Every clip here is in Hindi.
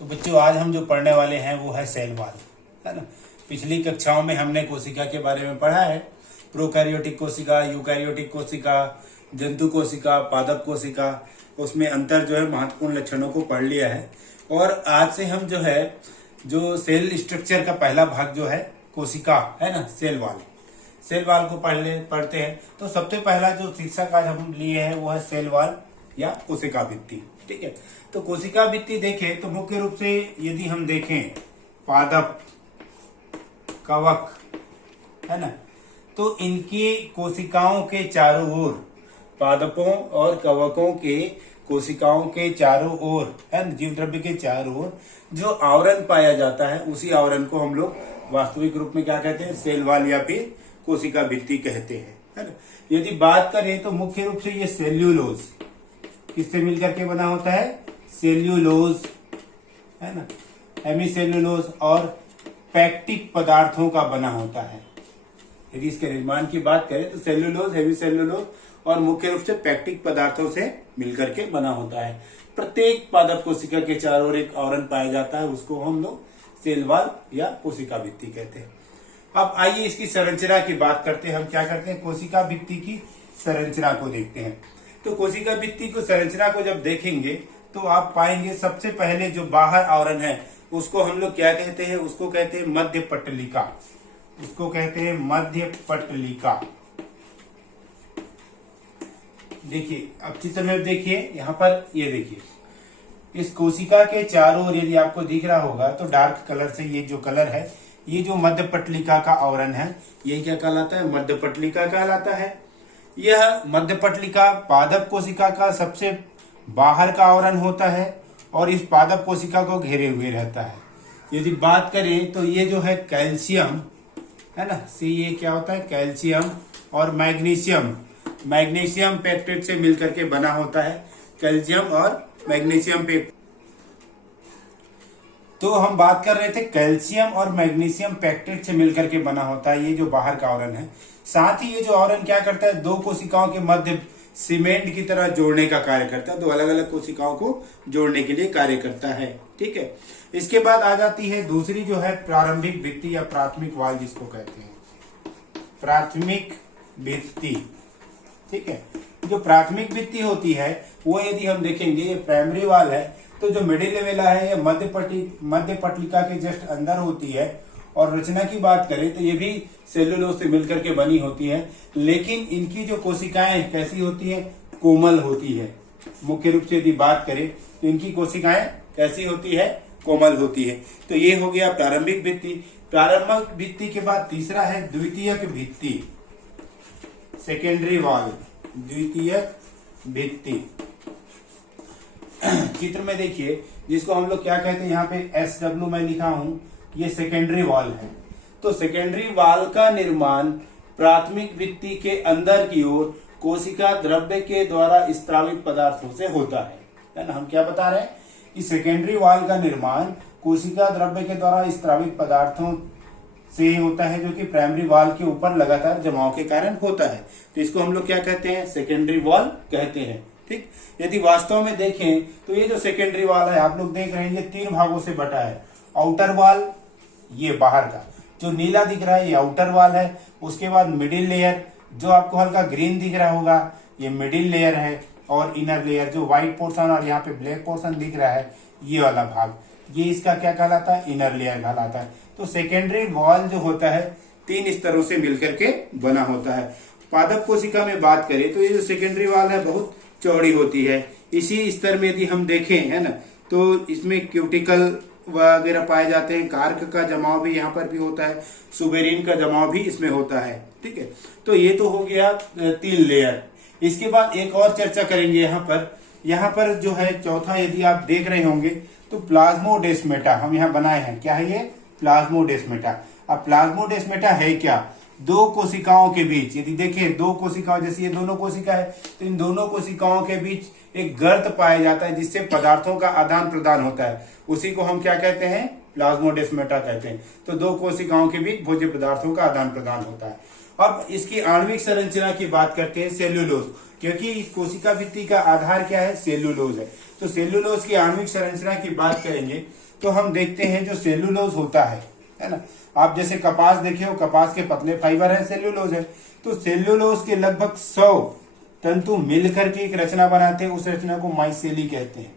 तो बच्चों आज हम जो पढ़ने वाले हैं वो है सेल वॉल, है ना। पिछली कक्षाओं में हमने कोशिका के बारे में पढ़ा है, प्रोकैरियोटिक कोशिका, यूकैरियोटिक कोशिका, जंतु कोशिका, पादप कोशिका, उसमें अंतर जो है महत्वपूर्ण लक्षणों को पढ़ लिया है। और आज से हम जो है जो सेल स्ट्रक्चर का पहला भाग जो है कोशिका है ना, सेल वॉल को पढ़ते हैं। तो सबसे पहला जो शीर्षक आज हम लिए हैं वो है सेल वॉल या कोशिका भित्ति। ठीक है, तो कोशिका भित्ति देखें तो मुख्य रूप से यदि हम देखें पादप, कवक, है ना, तो इनकी कोशिकाओं के चारों ओर, पादपों और कवकों के कोशिकाओं के चारों ओर, है ना, जीव द्रव्य के चारों ओर जो आवरण पाया जाता है उसी आवरण को हम लोग वास्तविक रूप में क्या कहते हैं, सेल वॉल या फिर कोशिका भित्ति कहते हैं, है ना। यदि बात करें तो मुख्य रूप से ये सेल्यूलोज किससे मिलकर के बना होता है, सेल्यूलोज, है ना, हेमीसेल्यूलोज और पैक्टिक पदार्थों का बना होता है। यदि इसके निर्माण की बात करें तो सेल्यूलोज, हेमीसेल्यूलोज और मुख्य रूप से पैक्टिक पदार्थों से मिलकर के बना होता है। प्रत्येक पादप कोशिका के चारों ओर एक आवरण पाया जाता है, उसको हम लोग सेल वॉल या कोशिका भित्ति कहते हैं। अब आइए इसकी संरचना की बात करते हैं। हम क्या करते हैं, कोशिका भित्ति की संरचना को देखते हैं। तो कोशिका भित्ति को संरचना को जब देखेंगे तो आप पाएंगे सबसे पहले जो बाहर आवरण है उसको हम लोग क्या कहते हैं, उसको कहते हैं मध्य पटलिका। उसको कहते हैं मध्य पटलिका। देखिए अब चित्र में देखिए, यहाँ पर ये देखिए इस कोशिका के चारों ओर यदि आपको दिख रहा होगा तो डार्क कलर से ये जो कलर है, ये जो मध्य पटलिका का आवरण है ये क्या कहलाता है, मध्य पटलिका कहलाता है। यह मध्य पटलिका पादप कोशिका का सबसे बाहर का आवरण होता है और इस पादप कोशिका को घेरे हुए रहता है। यदि बात करें तो ये जो है कैल्शियम, है ना, ये क्या होता है, कैल्शियम और मैग्नीशियम पेप्टाइड से मिलकर के बना होता है। कैल्शियम और मैग्नीशियम पेप्टाइड, तो हम बात कर रहे थे कैल्शियम और मैग्नीशियम पेप्टाइड से मिलकर के बना होता है ये जो बाहर का आवरण है। साथ ही ये जो आवरण क्या करता है, दो कोशिकाओं के मध्य सीमेंट की तरह जोड़ने का कार्य करता है, दो अलग अलग कोशिकाओं को जोड़ने के लिए कार्य करता है। ठीक है, इसके बाद आ जाती है दूसरी जो है प्रारंभिक भित्ति या प्राथमिक वॉल जिसको कहते हैं, प्राथमिक भित्ति। ठीक है, जो प्राथमिक भित्ति होती है वो यदि हम देखेंगे ये प्राइमरी वॉल है, तो जो मिडिल लेवल है ये मध्य पटलिका के जस्ट अंदर होती है। और रचना की बात करें तो ये भी सेल्यूलोज से मिलकर के बनी होती है, लेकिन इनकी जो कोशिकाएं कैसी होती है, कोमल होती है। मुख्य रूप से यदि बात करें तो इनकी कोशिकाएं कैसी होती है, कोमल होती है। तो ये हो गया प्रारंभिक भित्ति। प्रारंभिक भित्ति के बाद तीसरा है द्वितीयक भित्ति, सेकेंडरी वॉल, द्वितीयक भित्ति। चित्र में देखिए जिसको हम लोग क्या कहते हैं, यहाँ पे SW मैं लिखा हूं, ये सेकेंडरी वॉल है। तो सेकेंडरी वॉल का निर्माण प्राथमिक भित्ति के अंदर की ओर कोशिका द्रव्य के द्वारा स्त्रावित पदार्थों से होता है ना। हम क्या बता रहे हैं कि सेकेंडरी वॉल का निर्माण कोशिका द्रव्य के द्वारा स्त्रावित पदार्थों से होता है, जो कि प्राइमरी वॉल के ऊपर लगातार जमाव के कारण होता है। तो इसको हम लोग क्या कहते हैं, सेकेंडरी वॉल कहते हैं। ठीक, यदि वास्तव में देखें तो ये जो सेकेंडरी वॉल है आप लोग देख रहे हैं ये तीन भागों से बटा है। आउटर वॉल ये बाहर का जो नीला दिख रहा है ये आउटर वॉल है। उसके बाद मिडिल लेयर जो आपको हल्का ग्रीन दिख रहा होगा ये मिडिल लेयर है, और इनर लेयर जो व्हाइट पोर्शन और यहाँ पे ब्लैक पोर्शन दिख रहा है ये वाला भाग, ये इसका क्या कहलाता है, इनर लेयर कहलाता है। तो सेकेंडरी वॉल जो होता है तीन स्तरों से मिलकर के बना होता है। पादप कोशिका में बात करें तो ये जो सेकेंडरी वॉल है बहुत चौड़ी होती है। इसी स्तर में यदि हम देखें, है ना, तो इसमें क्यूटिकल वगैरह पाए जाते हैं, कार्क का जमाव भी यहाँ पर भी होता है, सुबेरिन का जमाव भी इसमें होता है। ठीक है, तो ये तो हो गया तीन लेयर। इसके बाद एक और चर्चा करेंगे यहाँ पर जो है चौथा, यदि आप देख रहे होंगे तो प्लाज्मोडेस्मेटा हम यहाँ बनाए हैं। क्या है ये, प्लाज्मोडेस्मेटा। अब प्लाज्मोडेस्मेटा है क्या, दो कोशिकाओं के बीच, यदि देखें दो कोशिकाओं, जैसे ये दोनों कोशिका है तो इन दोनों कोशिकाओं के बीच एक गर्त पाया जाता है जिससे पदार्थों का आदान प्रदान होता है, उसी को हम क्या कहते हैं, प्लाज्मोडेस्मेटा कहते हैं। तो दो कोशिकाओं के बीच भोज्य पदार्थों का आदान प्रदान होता है। अब इसकी आणविक संरचना की बात करते हैं, सेल्यूलोज, क्योंकि इस कोशिका भित्ति का आधार क्या है, सेल्यूलोज है। तो सेल्यूलोज की आणविक संरचना की बात करेंगे तो हम देखते हैं जो सेल्यूलोज होता है ना। आप जैसे कपास देखे हो, कपास के पतले फाइबर है, सेल्यूलोज है। तो सेल्यूलोज के लगभग 100 तंतु मिलकर के एक रचना बनाते हैं, उस रचना को माइसेली कहते हैं।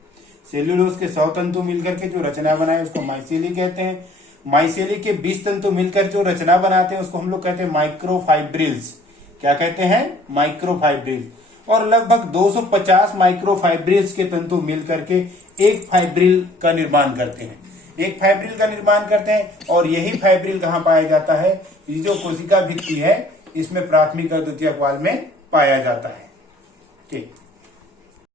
सेल्यूलोज के 100 तंतु मिलकर के जो रचना बनाए उसको माइसेली कहते हैं। माइसेली के 20 तंतु मिलकर जो रचना बनाते हैं उसको हम लोग कहते हैं माइक्रोफाइब्रिल्स। क्या कहते हैं? माइक्रोफाइब्रिल्स। और लगभग 250 माइक्रोफाइब्रिल्स के तंतु मिलकर के एक फाइब्रिल का निर्माण करते हैं। एक फाइब्रिल का निर्माण करते हैं और यही फाइब्रिल कहाँ पाया जाता है? ये जो कोशिका भित्ति है इसमें प्राथमिक और द्वितीयक वाल में पाया जाता है। ठीक।